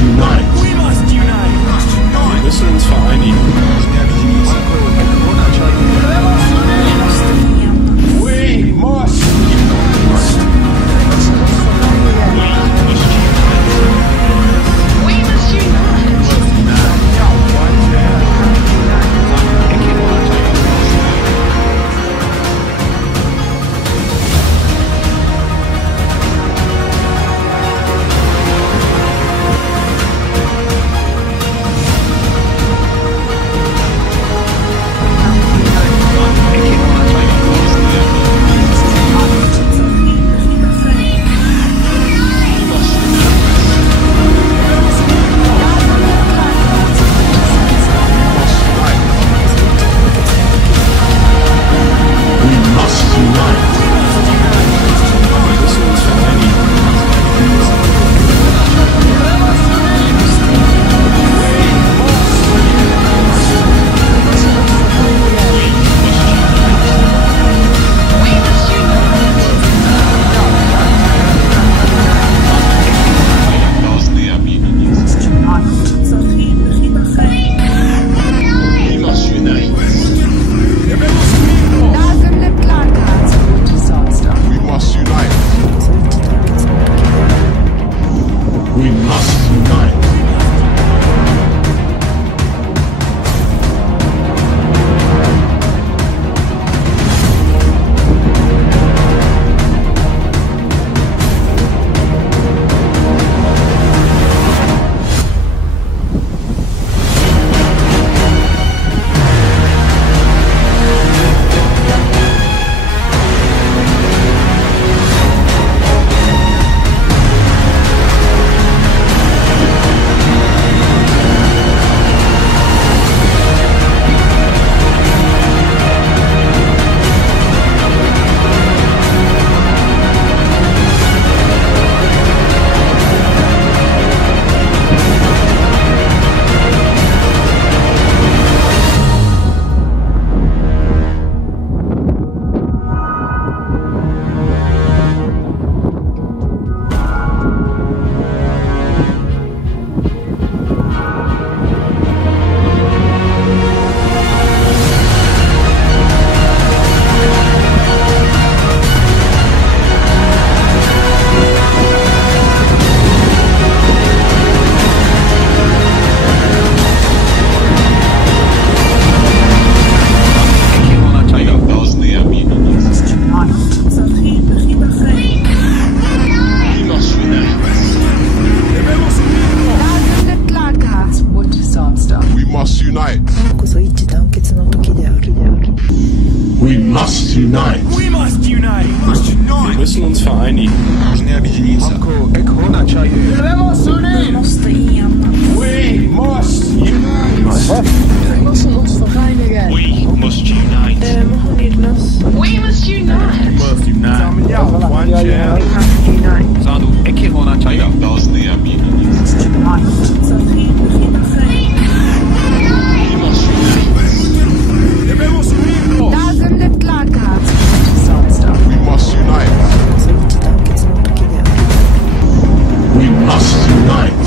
unite. We must unite. Wir müssen uns vereinigen. We must unite. We must unite. Wir müssen uns vereinigen. Debemos unir. We must unite. Müssen uns vereinigen. We must unite. Debemos unirnos. We must unite. Must unite. One chair. We must unite. Sadu ekirona chaya. Должны объединиться. Debemos unirnos. Razem не плакать. We must unite. We must unite.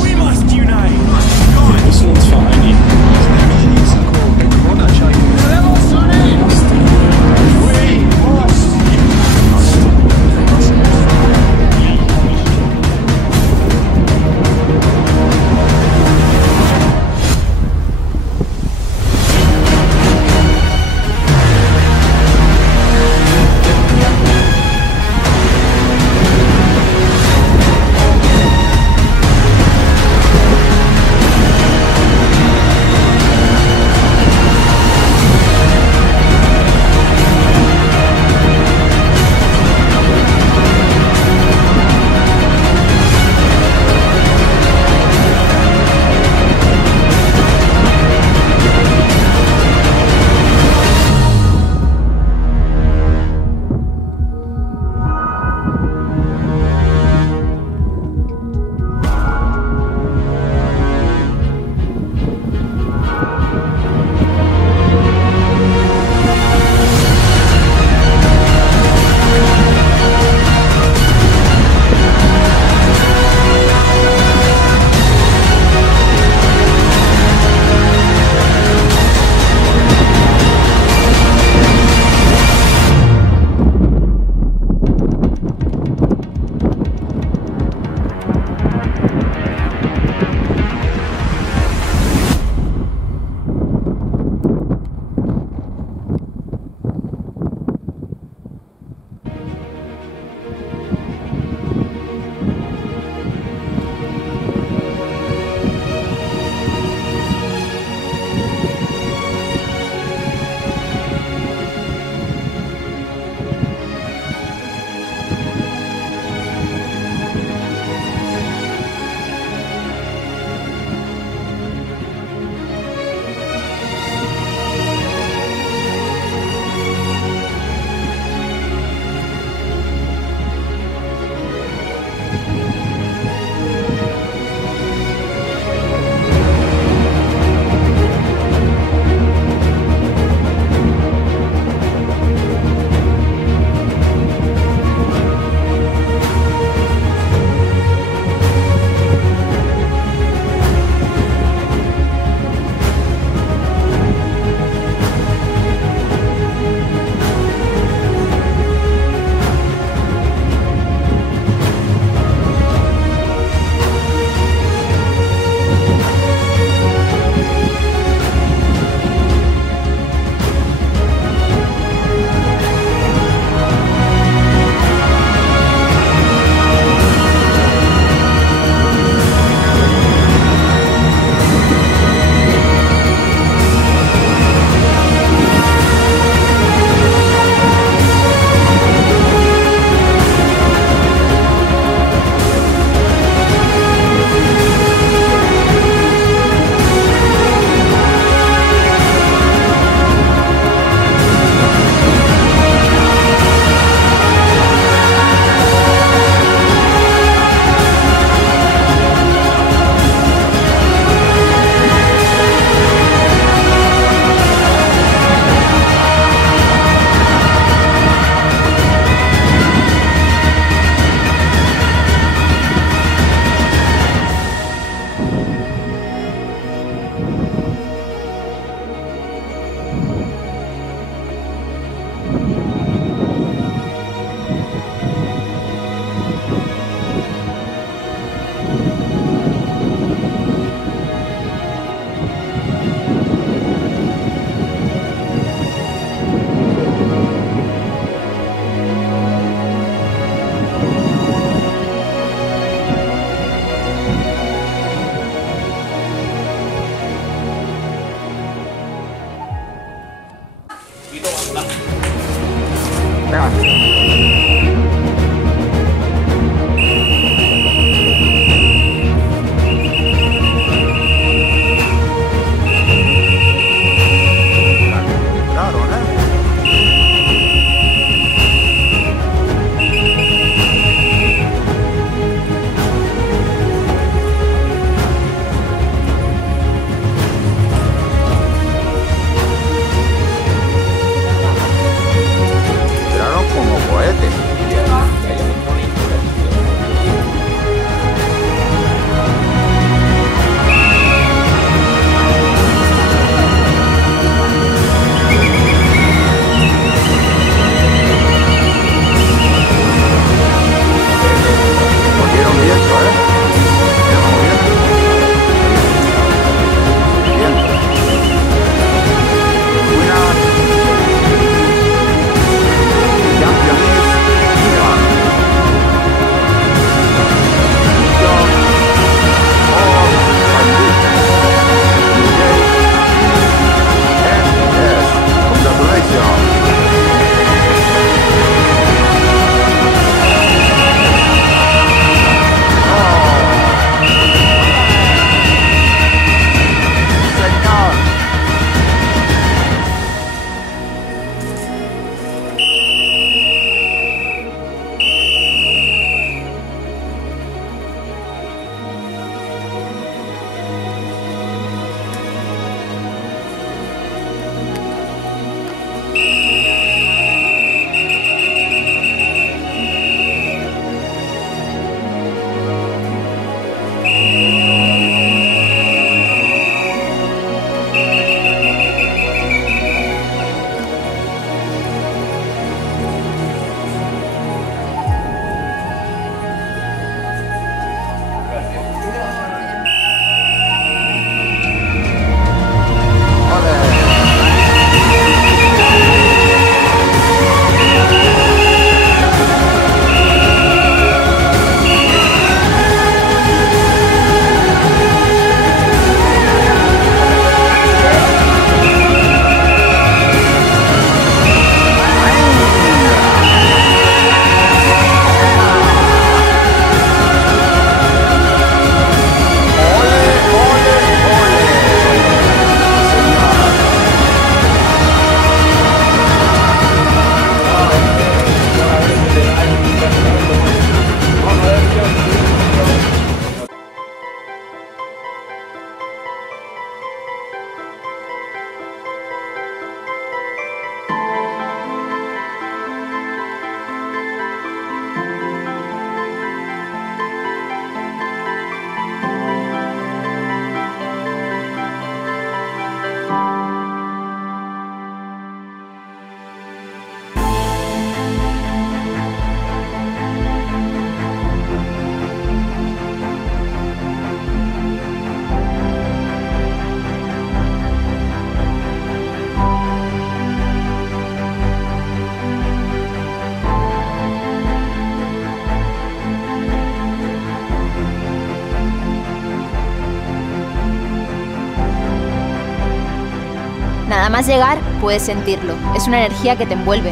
Nada más llegar, puedes sentirlo. Es una energía que te envuelve.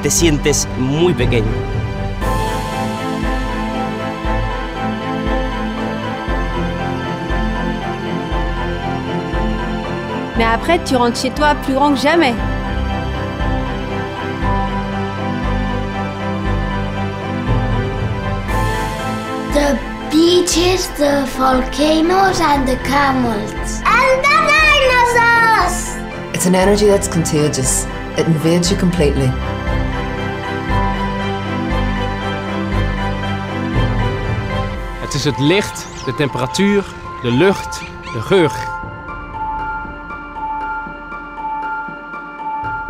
Te sientes muy pequeño. Mais après, tu rentres chez toi plus grand que jamais. The beaches, the volcanoes, and the camels. And the dinosaurs! It's an energy that's contagious. It invades you completely. Het is het licht, de temperatuur, de lucht, de geur.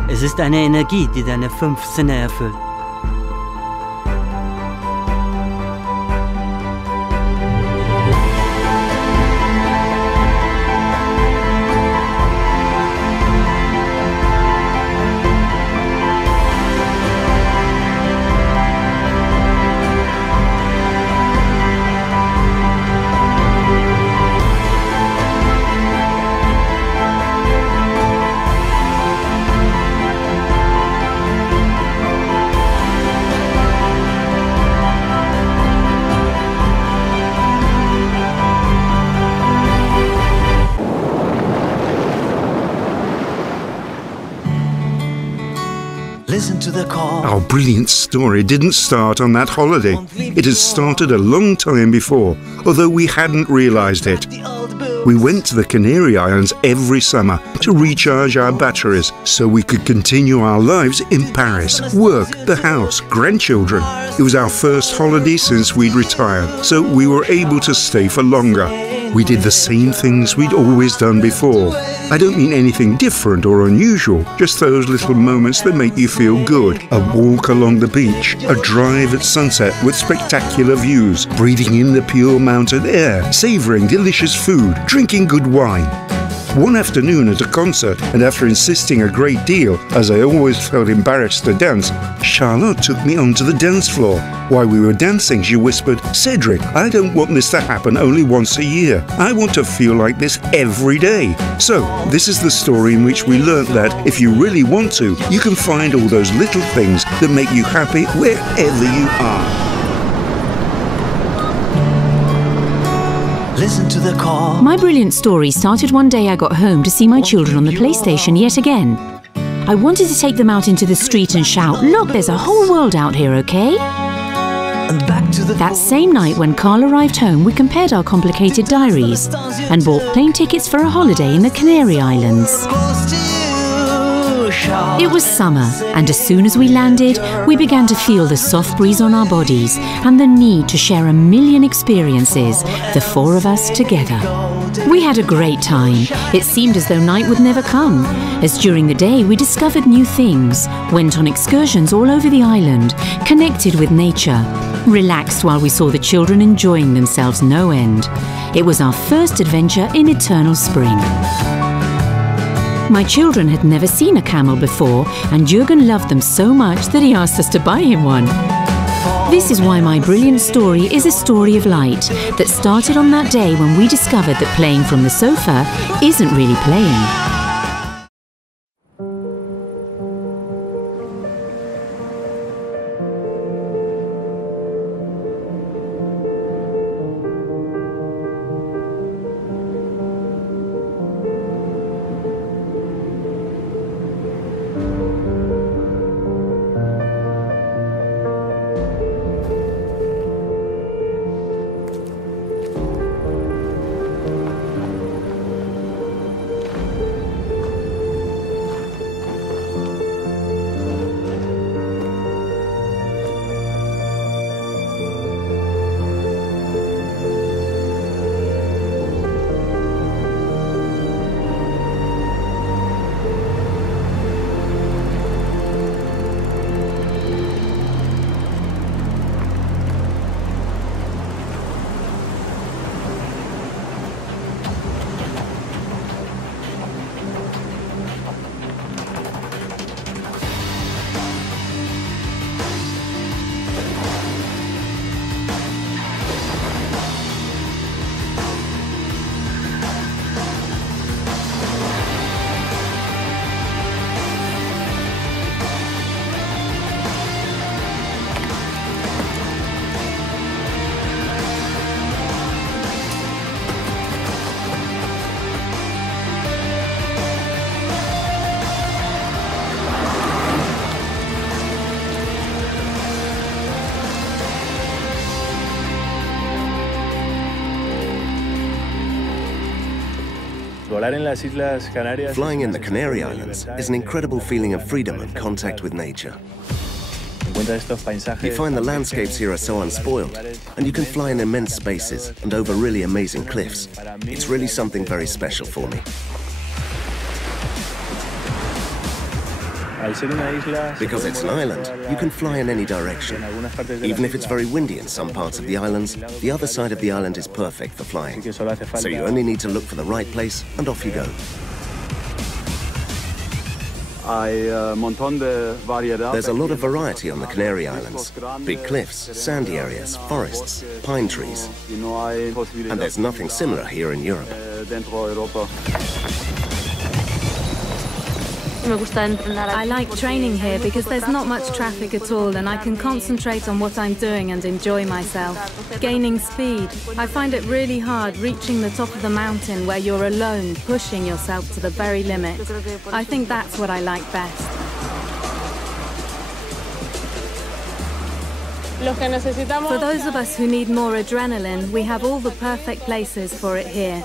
Es ist eine Energie, die deine 5 Sinne erfüllt. Our brilliant story didn't start on that holiday. It had started a long time before, although we hadn't realized it. We went to the Canary Islands every summer to recharge our batteries so we could continue our lives in Paris, work, the house, grandchildren. It was our first holiday since we'd retired, so we were able to stay for longer. We did the same things we'd always done before. I don't mean anything different or unusual, just those little moments that make you feel good. A walk along the beach, a drive at sunset with spectacular views, breathing in the pure mountain air, savouring delicious food, drinking good wine. One afternoon at a concert, and after insisting a great deal, as I always felt embarrassed to dance, Charlotte took me onto the dance floor. While we were dancing, she whispered, "Cedric, I don't want this to happen only once a year. I want to feel like this every day." So, this is the story in which we learnt that if you really want to, you can find all those little things that make you happy wherever you are. Listen to the call. My brilliant story started one day I got home to see my children on the PlayStation yet again. I wanted to take them out into the street and shout, "Look, there's a whole world out here, okay?" That same night when Carl arrived home, we compared our complicated diaries and bought plane tickets for a holiday in the Canary Islands. It was summer, and as soon as we landed, we began to feel the soft breeze on our bodies and the need to share a million experiences, the four of us together. We had a great time. It seemed as though night would never come, as during the day we discovered new things, went on excursions all over the island, connected with nature, relaxed while we saw the children enjoying themselves no end. It was our first adventure in eternal spring. My children had never seen a camel before, and Jürgen loved them so much that he asked us to buy him one. This is why my brilliant story is a story of light that started on that day when we discovered that playing from the sofa isn't really playing. Flying in the Canary Islands is an incredible feeling of freedom and contact with nature. You find the landscapes here are so unspoiled, and you can fly in immense spaces and over really amazing cliffs. It's really something very special for me. Because it's an island, you can fly in any direction. Even if it's very windy in some parts of the islands, the other side of the island is perfect for flying. So you only need to look for the right place, and off you go. There's a lot of variety on the Canary Islands. Big cliffs, sandy areas, forests, pine trees. And there's nothing similar here in Europe. I like training here because there's not much traffic at all and I can concentrate on what I'm doing and enjoy myself. Gaining speed. I find it really hard reaching the top of the mountain where you're alone, pushing yourself to the very limit. I think that's what I like best. For those of us who need more adrenaline, we have all the perfect places for it here.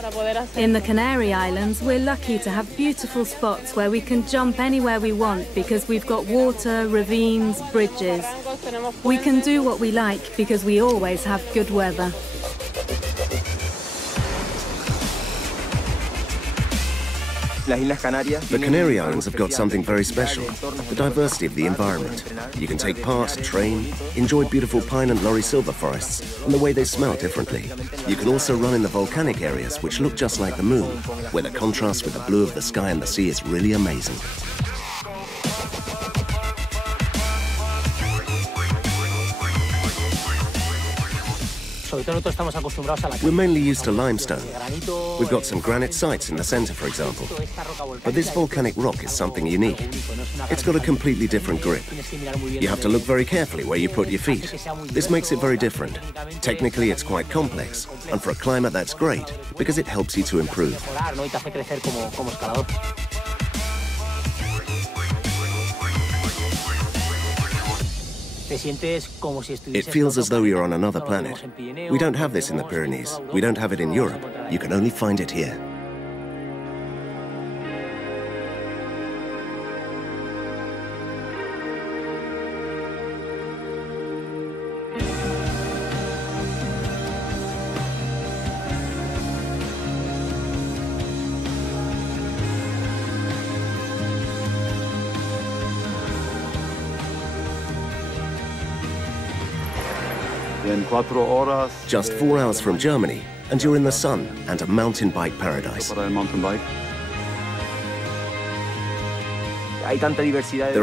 In the Canary Islands, we're lucky to have beautiful spots where we can jump anywhere we want because we've got water, ravines, bridges. We can do what we like because we always have good weather. The Canary Islands have got something very special, the diversity of the environment. You can take part, train, enjoy beautiful pine and lorry silver forests, and the way they smell differently. You can also run in the volcanic areas, which look just like the moon, where the contrast with the blue of the sky and the sea is really amazing. We're mainly used to limestone. We've got some granite sites in the center, for example. But this volcanic rock is something unique. It's got a completely different grip. You have to look very carefully where you put your feet. This makes it very different. Technically, it's quite complex, and for a climber, that's great, because it helps you to improve. It feels as though you're on another planet. We don't have this in the Pyrenees. We don't have it in Europe. You can only find it here. Just 4 hours from Germany, and you're in the sun and a mountain bike paradise. There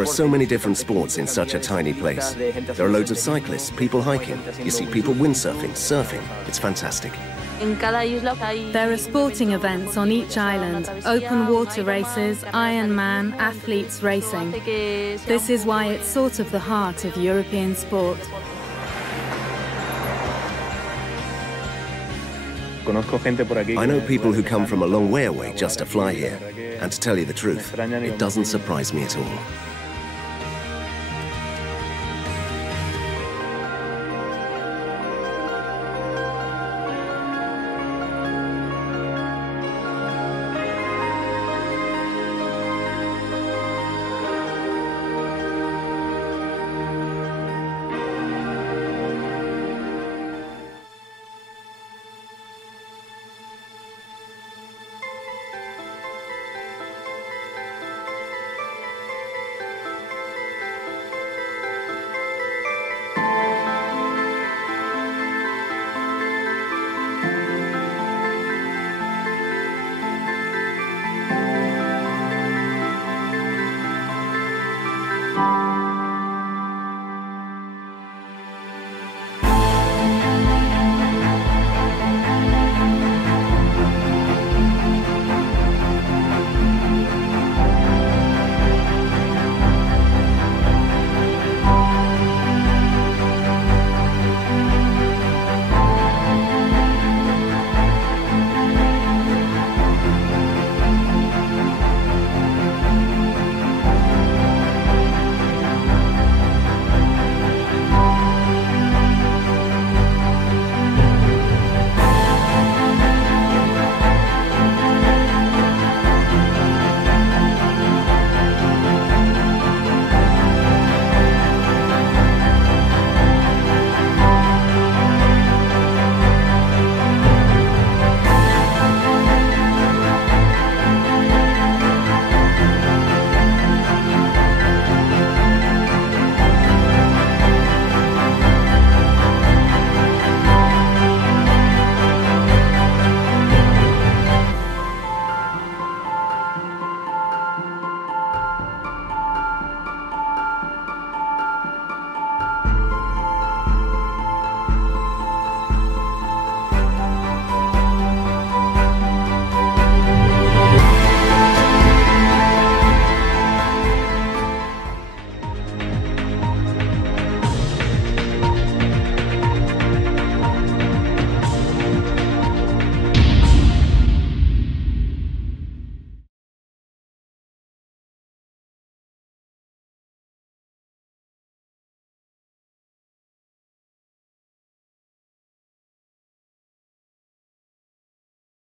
are so many different sports in such a tiny place. There are loads of cyclists, people hiking. You see people windsurfing, surfing. It's fantastic. There are sporting events on each island, open water races, Ironman, athletes racing. This is why it's sort of the heart of European sport. I know people who come from a long way away just to fly here. And to tell you the truth, it doesn't surprise me at all.